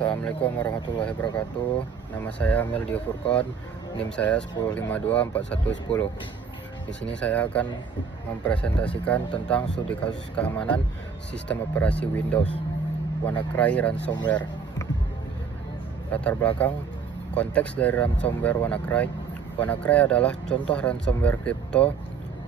Assalamualaikum warahmatullahi wabarakatuh. Nama saya Meldio Furkon, NIM saya 10524110. Di sini saya akan mempresentasikan tentang studi kasus keamanan sistem operasi Windows, WannaCry ransomware. Latar belakang konteks dari ransomware WannaCry. WannaCry adalah contoh ransomware kripto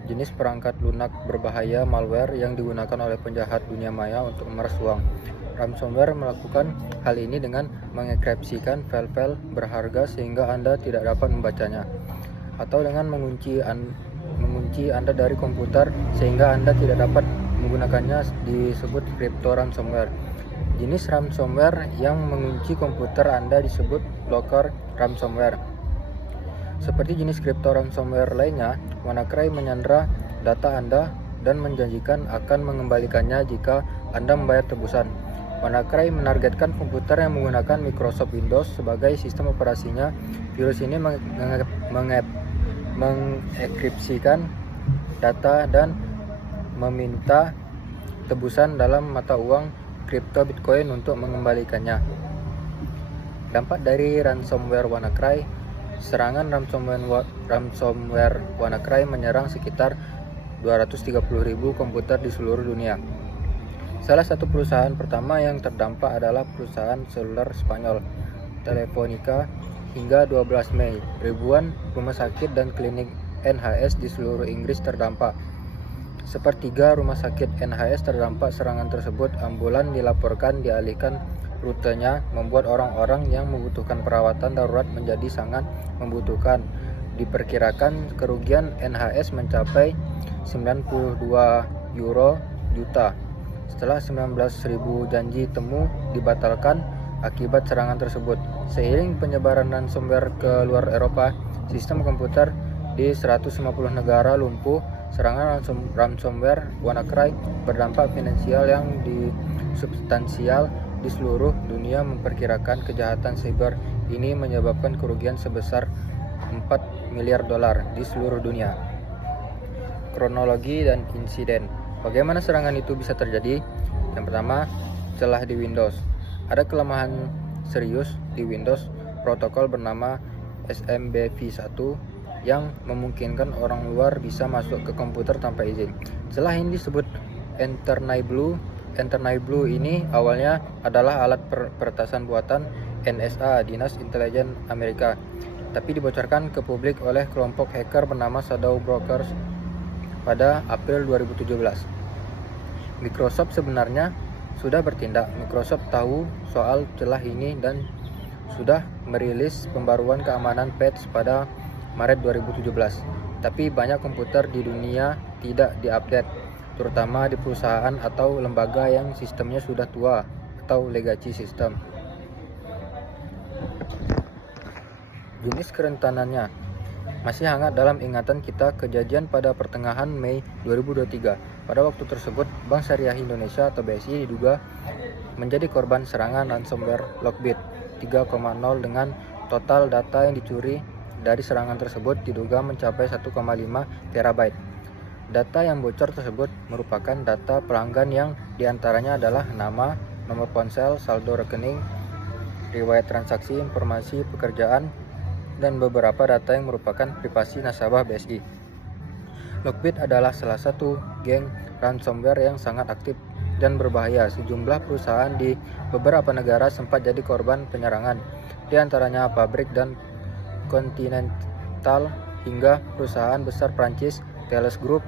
jenis perangkat lunak berbahaya malware yang digunakan oleh penjahat dunia maya untuk memeras uang. Ransomware melakukan hal ini dengan mengenkripsikan file-file berharga sehingga Anda tidak dapat membacanya, atau dengan mengunci Anda dari komputer sehingga Anda tidak dapat menggunakannya, disebut crypto ransomware. Jenis ransomware yang mengunci komputer Anda disebut locker ransomware. Seperti jenis crypto ransomware lainnya, WannaCry menyandra data Anda dan menjanjikan akan mengembalikannya jika Anda membayar tebusan. WannaCry menargetkan komputer yang menggunakan Microsoft Windows sebagai sistem operasinya. Virus ini mengenkripsikan data dan meminta tebusan dalam mata uang kripto Bitcoin untuk mengembalikannya. Dampak dari ransomware WannaCry. Serangan ransomware WannaCry menyerang sekitar 230.000 komputer di seluruh dunia. Salah satu perusahaan pertama yang terdampak adalah perusahaan seluler Spanyol, Telefónica. Hingga 12 Mei, ribuan rumah sakit dan klinik NHS di seluruh Inggris terdampak. Sepertiga rumah sakit NHS terdampak serangan tersebut. Ambulan dilaporkan dialihkan rutenya, membuat orang-orang yang membutuhkan perawatan darurat menjadi sangat membutuhkan. Diperkirakan kerugian NHS mencapai 92 euro juta setelah 19.000 janji temu dibatalkan akibat serangan tersebut. Seiring penyebaran ransomware ke luar Eropa, sistem komputer di 150 negara lumpuh. Serangan ransomware WannaCry berdampak finansial yang substansial di seluruh dunia. Memperkirakan kejahatan cyber ini menyebabkan kerugian sebesar 4 miliar dolar di seluruh dunia. Kronologi dan insiden. Bagaimana serangan itu bisa terjadi? Yang pertama, celah di Windows. Ada kelemahan serius di Windows, protokol bernama SMBv1 yang memungkinkan orang luar bisa masuk ke komputer tanpa izin. Celah ini disebut EtherNightBlue. EtherNightBlue ini awalnya adalah alat peretasan buatan NSA, Dinas Intelijen Amerika, tapi dibocorkan ke publik oleh kelompok hacker bernama Shadow Brokers pada April 2017. Microsoft sebenarnya sudah bertindak. Microsoft tahu soal celah ini dan sudah merilis pembaruan keamanan patch pada Maret 2017. Tapi banyak komputer di dunia tidak diupdate, terutama di perusahaan atau lembaga yang sistemnya sudah tua atau legacy system. Jenis kerentanannya masih hangat dalam ingatan kita kejadian pada pertengahan Mei 2023. Pada waktu tersebut, Bank Syariah Indonesia atau BSI diduga menjadi korban serangan ransomware Lockbit 3.0 dengan total data yang dicuri dari serangan tersebut diduga mencapai 1,5 terabyte. Data yang bocor tersebut merupakan data pelanggan yang diantaranya adalah nama, nomor ponsel, saldo rekening, riwayat transaksi, informasi pekerjaan, dan beberapa data yang merupakan privasi nasabah BSI. Lockbit adalah salah satu geng ransomware yang sangat aktif dan berbahaya. Sejumlah perusahaan di beberapa negara sempat jadi korban penyerangan, di antaranya pabrik dan Continental hingga perusahaan besar Prancis Thales Group.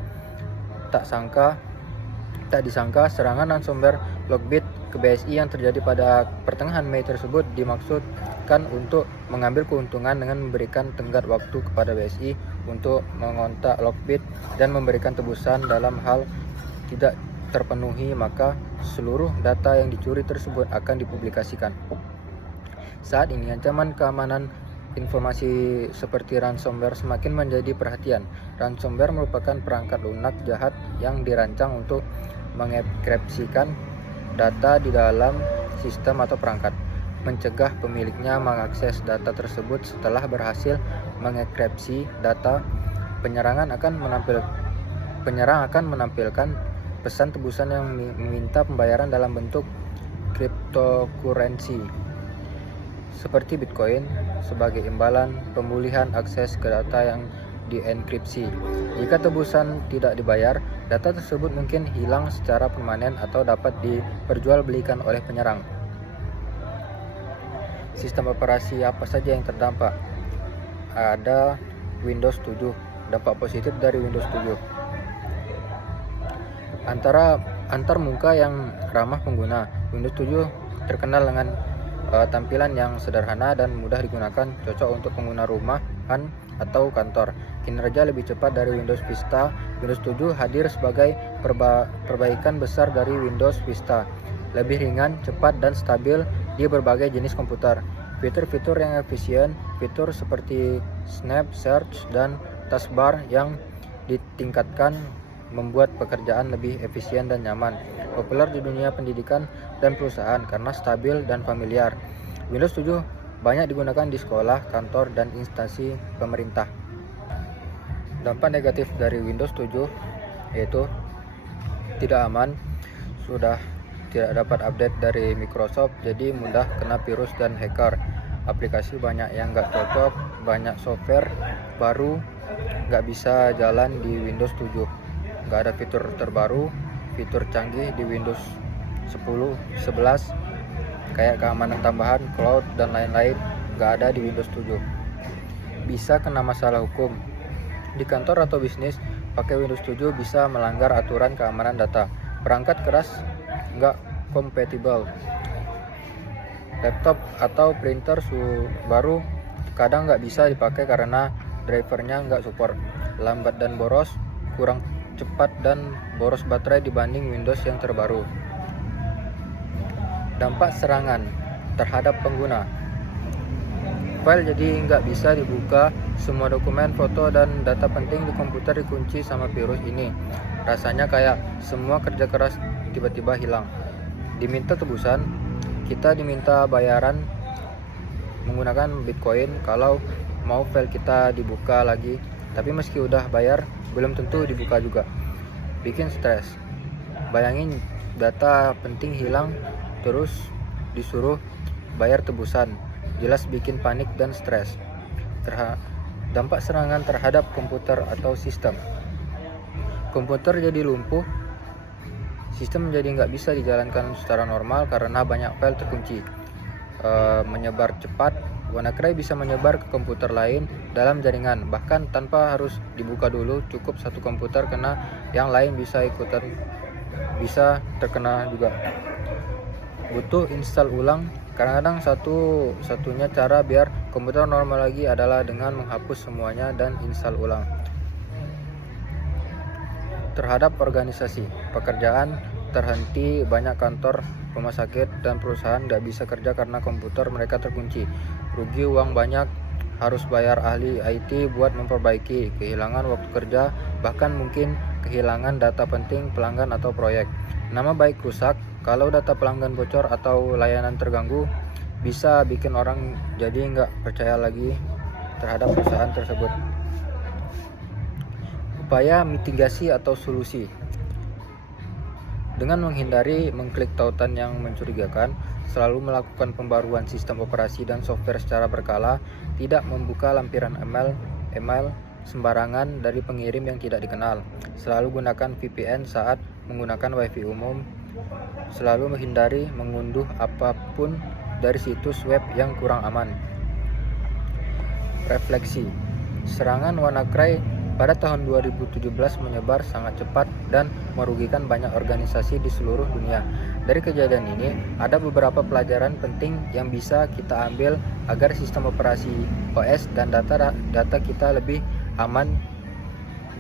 Tak disangka serangan ransomware Lockbit ke BSI yang terjadi pada pertengahan Mei tersebut dimaksudkan untuk mengambil keuntungan dengan memberikan tenggat waktu kepada BSI untuk mengontak Lockbit dan memberikan tebusan. Dalam hal tidak terpenuhi, maka seluruh data yang dicuri tersebut akan dipublikasikan. Saat ini ancaman keamanan informasi seperti ransomware semakin menjadi perhatian. Ransomware merupakan perangkat lunak jahat yang dirancang untuk mengenkripsikan data di dalam sistem atau perangkat, mencegah pemiliknya mengakses data tersebut. Setelah berhasil mengenkripsi data, penyerang akan menampilkan pesan tebusan yang meminta pembayaran dalam bentuk cryptocurrency. seperti Bitcoin sebagai imbalan pemulihan akses ke data yang dienkripsi. Jika tebusan tidak dibayar, data tersebut mungkin hilang secara permanen atau dapat diperjualbelikan oleh penyerang. Sistem operasi apa saja yang terdampak? Ada Windows 7. Dampak positif dari Windows 7. Antar muka yang ramah pengguna. Windows 7 terkenal dengan tampilan yang sederhana dan mudah digunakan, cocok untuk pengguna rumahan atau kantor. Kinerja lebih cepat dari Windows Vista. Windows 7 hadir sebagai perbaikan besar dari Windows Vista. Lebih ringan, cepat, dan stabil di berbagai jenis komputer. Fitur-fitur yang efisien, fitur seperti Snap Search dan taskbar yang ditingkatkan membuat pekerjaan lebih efisien dan nyaman. Populer di dunia pendidikan dan perusahaan karena stabil dan familiar. Windows 7 banyak digunakan di sekolah, kantor, dan instansi pemerintah. Dampak negatif dari Windows 7 yaitu tidak aman, sudah tidak dapat update dari Microsoft, jadi mudah kena virus dan hacker. Aplikasi banyak yang nggak cocok, banyak software baru nggak bisa jalan di Windows 7. Nggak ada fitur terbaru, fitur canggih di Windows 10, 11, kayak keamanan tambahan, cloud, dan lain-lain, nggak ada di Windows 7. Bisa kena masalah hukum. Di kantor atau bisnis, pakai Windows 7 bisa melanggar aturan keamanan data. Perangkat keras nggak kompatibel. Laptop atau printer baru kadang nggak bisa dipakai karena drivernya nggak support. Lambat dan boros, kurang cepat dan boros baterai dibanding Windows yang terbaru. Dampak serangan terhadap pengguna. File jadi nggak bisa dibuka, semua dokumen, foto, dan data penting di komputer dikunci sama virus ini. Rasanya kayak semua kerja keras tiba-tiba hilang. Diminta tebusan, kita diminta bayaran menggunakan Bitcoin kalau mau file kita dibuka lagi, tapi meski udah bayar belum tentu dibuka juga. Bikin stres. Bayangin data penting hilang terus disuruh bayar tebusan, jelas bikin panik dan stres. Dampak serangan terhadap komputer atau sistem. Komputer jadi lumpuh, sistem jadi nggak bisa dijalankan secara normal karena banyak file terkunci. Menyebar cepat, WannaCry bisa menyebar ke komputer lain dalam jaringan, bahkan tanpa harus dibuka dulu. Cukup satu komputer kena, yang lain bisa bisa terkena juga. Butuh install ulang. Kadang-kadang satunya cara biar komputer normal lagi adalah dengan menghapus semuanya dan install ulang. Terhadap organisasi, pekerjaan terhenti, banyak kantor, rumah sakit, dan perusahaan nggak bisa kerja karena komputer mereka terkunci. Rugi uang banyak, harus bayar ahli IT buat memperbaiki, kehilangan waktu kerja, bahkan mungkin kehilangan data penting pelanggan atau proyek. Nama baik rusak, kalau data pelanggan bocor atau layanan terganggu, bisa bikin orang jadi nggak percaya lagi terhadap perusahaan tersebut. Upaya mitigasi atau solusi. Dengan menghindari mengklik tautan yang mencurigakan, selalu melakukan pembaruan sistem operasi dan software secara berkala, tidak membuka lampiran email sembarangan dari pengirim yang tidak dikenal, selalu gunakan VPN saat menggunakan WiFi umum, selalu menghindari mengunduh apapun dari situs web yang kurang aman. Refleksi. Serangan WannaCry pada tahun 2017 menyebar sangat cepat dan merugikan banyak organisasi di seluruh dunia. Dari kejadian ini, ada beberapa pelajaran penting yang bisa kita ambil agar sistem operasi OS dan data kita lebih aman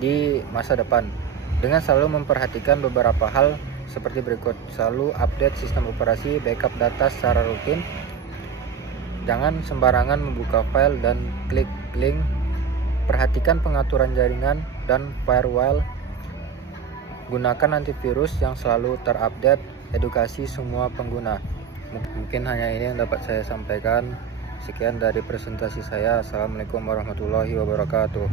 di masa depan. Dengan selalu memperhatikan beberapa hal seperti berikut. Selalu update sistem operasi, backup data secara rutin. Jangan sembarangan membuka file dan klik link. Perhatikan pengaturan jaringan dan firewall. Gunakan antivirus yang selalu terupdate. Edukasi semua pengguna. Mungkin hanya ini yang dapat saya sampaikan. Sekian dari presentasi saya. Assalamualaikum warahmatullahi wabarakatuh.